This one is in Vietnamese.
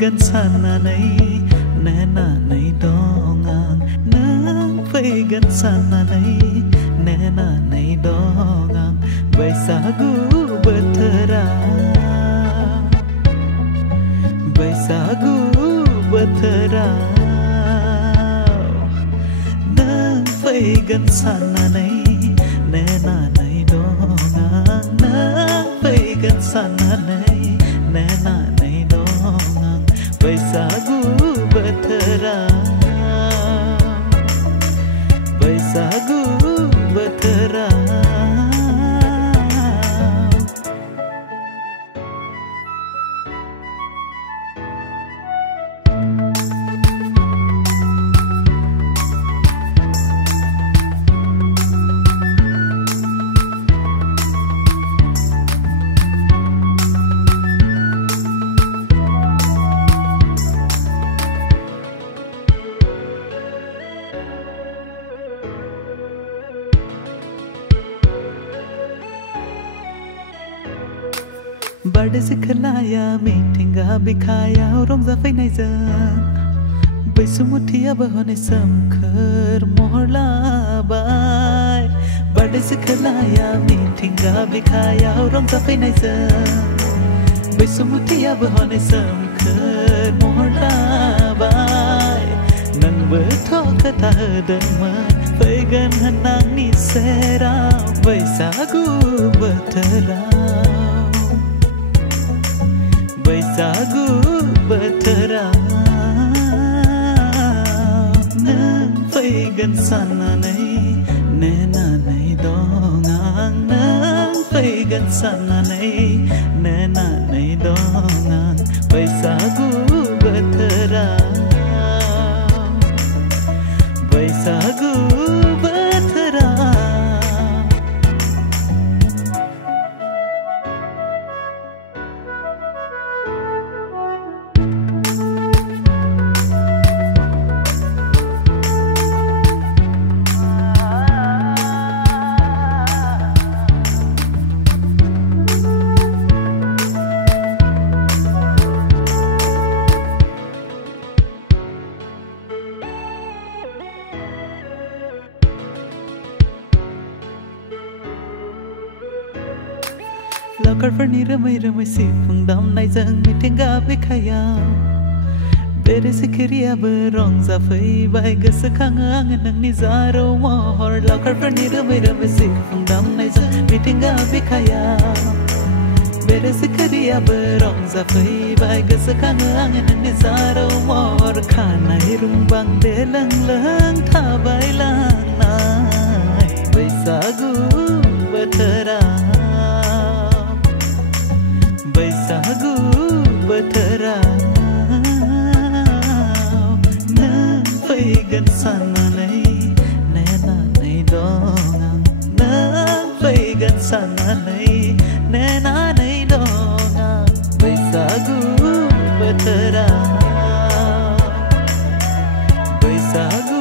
gần sana này nè na này đó ngang nắng phơi gần sana này nè na này đó ngang vậy sa gu betera vậy sa gu betera nắng phơi gần sana này nè na này đó ngang nắng phơi gần sana này nè na này đó ngang vậy sa gu betera vậy sa gu betera बड़े से खलाया मीठिंगा बिखाया रोंग जाफै नाय जों बैसुमुथिया बहने सोमखोर महर लाबाय बड़े से खलाया मीठिंगा बिखाया रोंग जाफै नाय जों बैसुमुथिया बहने सोमखोर महर लाबाय नोंबो थ' खोथा होदोंमोन फैगोन होननानै सेराव बैसागु बोथोराव बैसागु बोथोराव नों फैगोन साननानै नेनानै दं आं नों फैगोन साननानै नेनानै दं आं बैसागु बोथोराव बैसागु बोथोराव लावखारफोरनि रोमै रोमै सिफुं दामनायजों मिथिंगा बिखायाव बेरे सिखिरियाबो रंजाफैबाय गोसोखाङो आङो नोंनि जारौ महर लावखारफोरनि रोमै रोमै सिफुं दामनायजों मिथिंगा बिखायाव बेरे सिखिरियाबो रंजाफैबाय गोसोखाङो आङो नोंनि जारौ महर खानाय रुंबांदे लों लों थाबायलांनाय बैसागु बोथोराव बैसागु बोथोराव नों फैगोन साननानै नेनानै दं आं नों फैगोन साननानै नेनानै दं आं बैसागु बोथोराव बैसागु